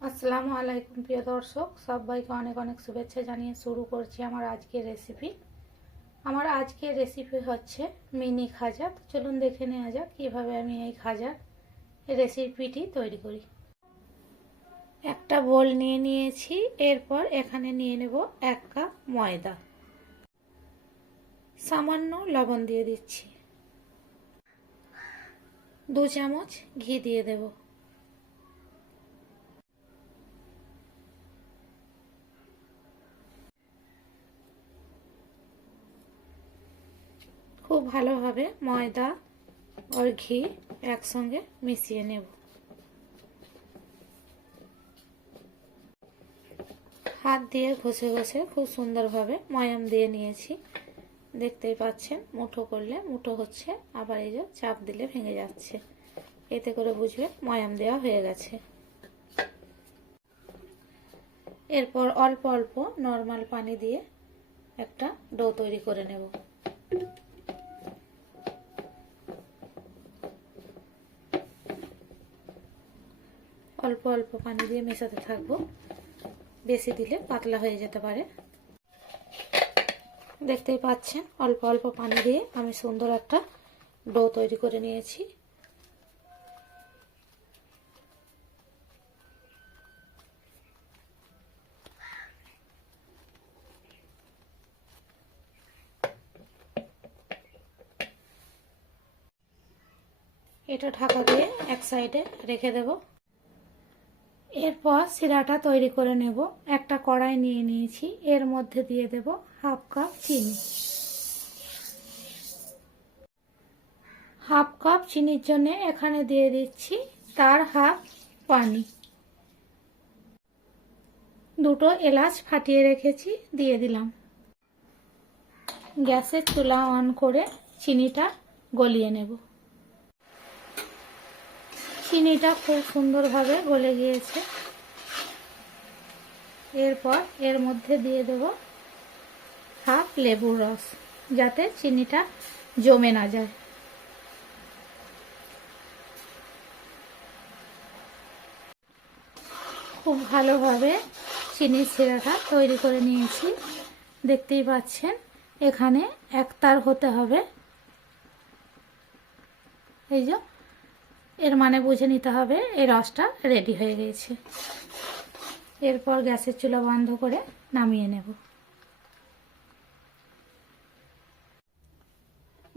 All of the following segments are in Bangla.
আসসালামু আলাইকুম প্রিয় দর্শক, সবাইকে অনেক অনেক শুভেচ্ছা জানিয়ে শুরু করছি আমার আজকের রেসিপি। আমার আজকের রেসিপি হচ্ছে মিনি খাজা। তো চলুন দেখে নেওয়া যাক কীভাবে আমি এই খাজার রেসিপিটি তৈরি করি। একটা বোল নিয়ে নিয়েছি, এরপর এখানে নিয়ে নেব 1 কাপ ময়দা, সামান্য লবণ দিয়ে দিচ্ছি, 2 চামচ ঘি দিয়ে দেব, খুব ভালোভাবে ময়দা আর ঘি একসঙ্গে মিশিয়ে নেব। হাত দিয়ে ঘষে ঘষে খুব সুন্দরভাবে ময়াম দিয়ে নিয়েছি। দেখতেই পাচ্ছেন, মুঠো করলে মুঠো হচ্ছে, আবার এই যে চাপ দিলে ভেঙে যাচ্ছে। এতে করে বুঝবে ময়াম দেওয়া হয়ে গেছে। এরপর অল্প অল্প নর্মাল পানি দিয়ে একটা ডো তৈরি করে নেব। অল্প অল্প পানি দিয়ে মেশাতে থাকবো, বেশি দিলে পাতলা হয়ে যেতে পারে। দেখতেই পাচ্ছেন, অল্প অল্প পানি দিয়ে আমি সুন্দর একটা ডো তৈরি করে নিয়েছি। এটা ঢাকা দিয়ে এক সাইডে রেখে দেব। এরপর শিরাটা তৈরি করে নেব। একটা কড়াই নিয়ে নিয়েছি, এর মধ্যে দিয়ে দেব 1/2 কাপ চিনি। 1/2 কাপ চিনির জন্য এখানে দিয়ে দিচ্ছি তার 1/2 পানি। 2টো এলাচ ফাটিয়ে রেখেছি, দিয়ে দিলাম। গ্যাসের চুলা অন করে চিনিটা গলিয়ে নেব। চিনিটা খুব সুন্দরভাবে গলে গিয়েছে। এরপর এর মধ্যে দিয়ে দেব 1/2 লেবুর রস, যাতে চিনিটা জমে না যায়। খুব ভালোভাবে চিনির শিরাটা তৈরি করে নিয়েছি। দেখতেই পাচ্ছেন, এখানে একতার হতে হবে। এই যে এর মানে বুঝে নিতে হবে এই রসটা রেডি হয়ে গেছে। এরপর গ্যাসের চুলা বন্ধ করে নামিয়ে নেব।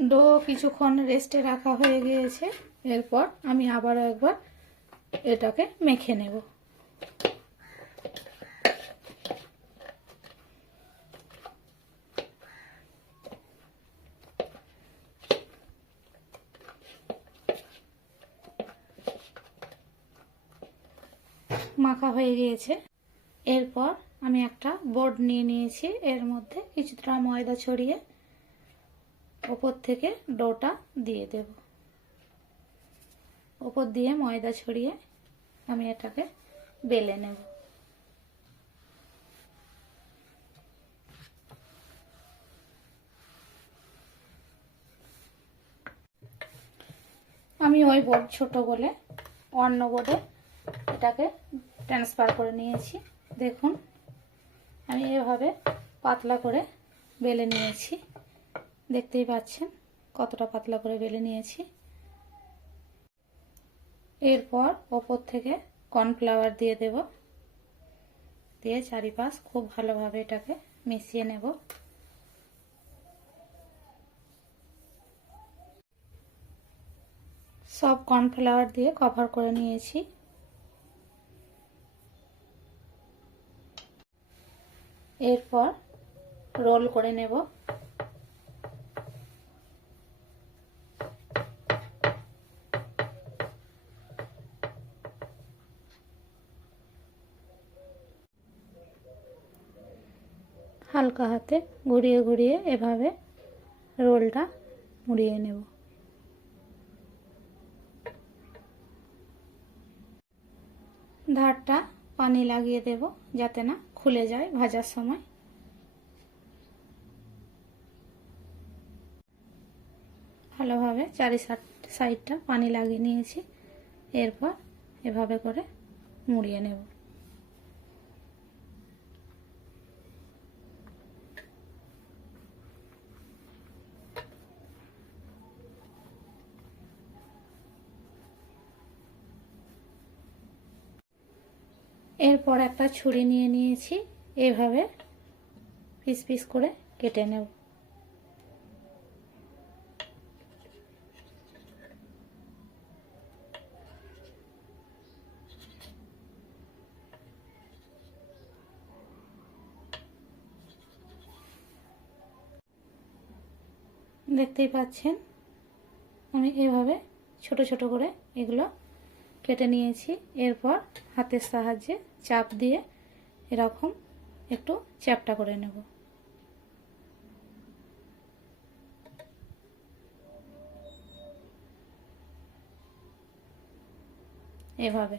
ডো কিছুক্ষণ রেস্টে রাখা হয়ে গিয়েছে। এরপর আমি আবারও একবার এটাকে মেখে নেব। মাখা হয়ে গিয়েছে। এরপর আমি একটা বোর্ড নিয়ে নিয়েছি, এর মধ্যে কিছুটা ময়দা ছড়িয়ে ওপর থেকে ডোটা দিয়ে দেব। ওপর দিয়ে ময়দা ছড়িয়ে আমি এটাকে বেলে নেব। আমি ওই বোর্ড ছোট বলে অন্য বোর্ডে এটাকে ট্রান্সফার করে নিয়েছি। দেখুন, আমি এভাবে পাতলা করে বেলে নিয়েছি। দেখতেই পাচ্ছেন কতটা পাতলা করে বেলে নিয়েছি। এরপর ওপর থেকে কর্নফ্লাওয়ার দিয়ে দেব, দিয়ে চারিপাশ খুব ভালোভাবে এটাকে মিশিয়ে নেব। সব কর্নফ্লাওয়ার দিয়ে কভার করে নিয়েছি। এরপর রোল করে নেব। হালকা হাতে ঘুরিয়ে ঘুরিয়ে এভাবে রোলটা মুড়িয়ে নেব। ধারটা পানি লাগিয়ে দেব যাতে না খুলে যায় ভাজার সময়। ভালোভাবে চারি সাইডটা পানি লাগিয়ে নিয়েছি। এরপর এভাবে করে মুড়িয়ে নেব। এরপর একটা ছুরি নিয়ে নিয়েছি, এভাবে পিস পিস করে কেটে নেব। দেখতেই পাচ্ছেন আমি এভাবে ছোট ছোট করে এগুলো কেটে নিয়েছি। এরপর হাতের সাহায্যে চাপ দিয়ে এরকম একটু চ্যাপ্টা করে নেব। এভাবে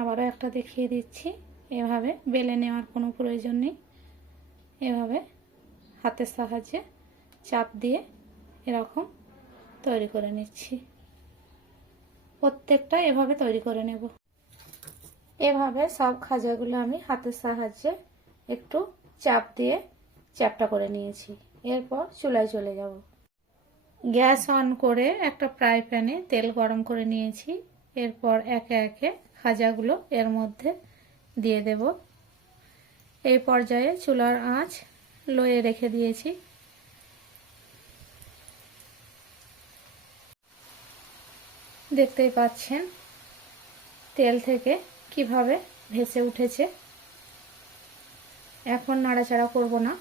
আবারও একটা দেখিয়ে দিচ্ছি। এভাবে বেলে নেওয়ার কোনো প্রয়োজন নেই, এভাবে হাতের সাহায্যে চাপ দিয়ে এরকম তৈরি করে নিচ্ছি। প্রত্যেকটা এভাবে তৈরি করে নেব। এভাবে সব খাজাগুলো আমি হাতের সাহায্যে একটু চাপ দিয়ে চ্যাপ্টা করে নিয়েছি। এরপর চুলায় চলে যাব। গ্যাস অন করে একটা ফ্রাই প্যানে তেল গরম করে নিয়েছি। এরপর একে একে খাজাগুলো এর মধ্যে দিয়ে দেব। এই পর্যায়ে চুলার আঁচ লোয়ে রেখে দিয়েছি। দেখতেই পাচ্ছেন তেল থেকে কিভাবে ভেসে উঠেছে। এখন নাড়াচাড়া করব না,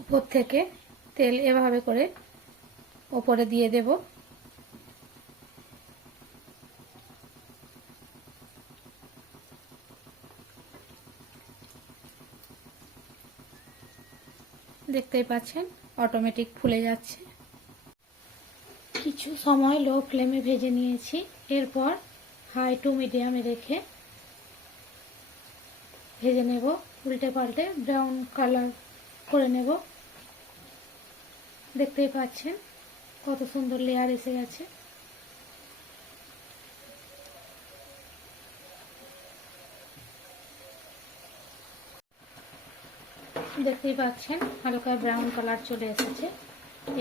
উপর থেকে তেল এভাবে করে ওপরে দিয়ে দেব। দেখতেই পাচ্ছেন অটোমেটিক ফুলে যাচ্ছে। কিছু সময় লো ফ্লেমে ভেজে নিয়েছি। এরপর হাই টু মিডিয়ামে রেখে ভেজে নেব, উল্টে পাল্টে ব্রাউন কালার করে নেব। দেখতেই পাচ্ছেন কত সুন্দর লেয়ার এসে গেছে। দেখতেই পাচ্ছেন হালকা ব্রাউন কালার চলে এসেছে।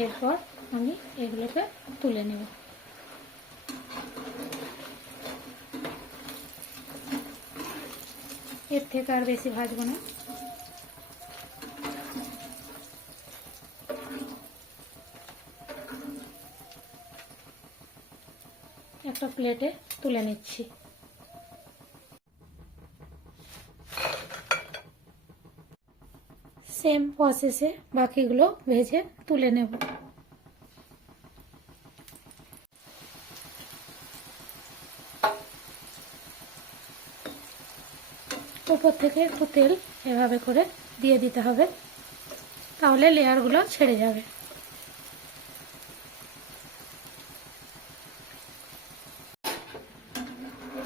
এরপর আমি এগুলোকে তুলে নেব। এর থেকে আর বেশি ভাজবো না। একটা প্লেটে তুলে নিচ্ছি। সেম প্রসেসে বাকিগুলো ভেজে তুলে নেব। উপর থেকে একটু তেল এভাবে করে দিয়ে দিতে হবে, তাহলে লেয়ারগুলো ছেড়ে যাবে।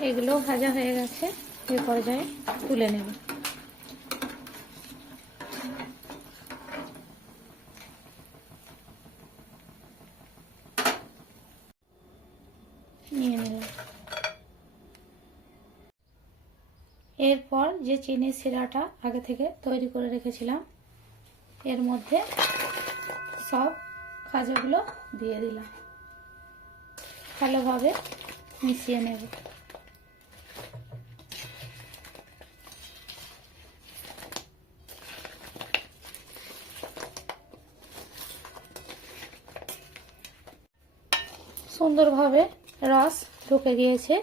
এগুলো ভাজা হয়ে গেছে, এই পর্যায়ে তুলে নেব। নিয়ে নিলাম। এরপর যে চিনির শিরাটা আগে থেকে তৈরি করে রেখেছিলাম এর মধ্যে সব খাজাগুলো দিয়ে দিলাম, ভালোভাবে মিশিয়ে নেব। সুন্দরভাবে রস ঢুকে গিয়েছে।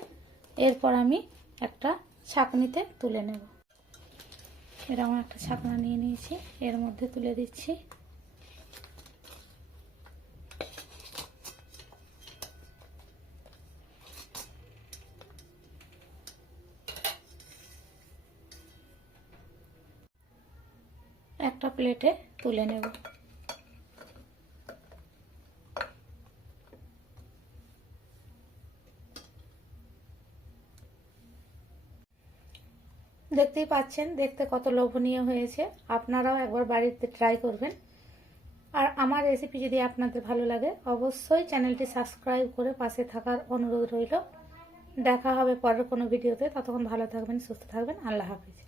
এরপর আমি একটা ছাঁকনিতে তুলে নেব। এরকম একটা ছাঁকনা নিয়ে নিয়েছি, এর মধ্যে তুলে দিচ্ছি। একটা প্লেটে তুলে নেব। দেখতেই পাচ্ছেন দেখতে কত লোভনীয় হয়েছে। আপনারাও একবার বাড়িতে ট্রাই করবেন। আর আমার রেসিপি যদি আপনাদের ভালো লাগে অবশ্যই চ্যানেলটি সাবস্ক্রাইব করে পাশে থাকার অনুরোধ রইল। দেখা হবে পরের কোনো ভিডিওতে। ততক্ষণ ভালো থাকবেন, সুস্থ থাকবেন। আল্লাহ হাফিজ।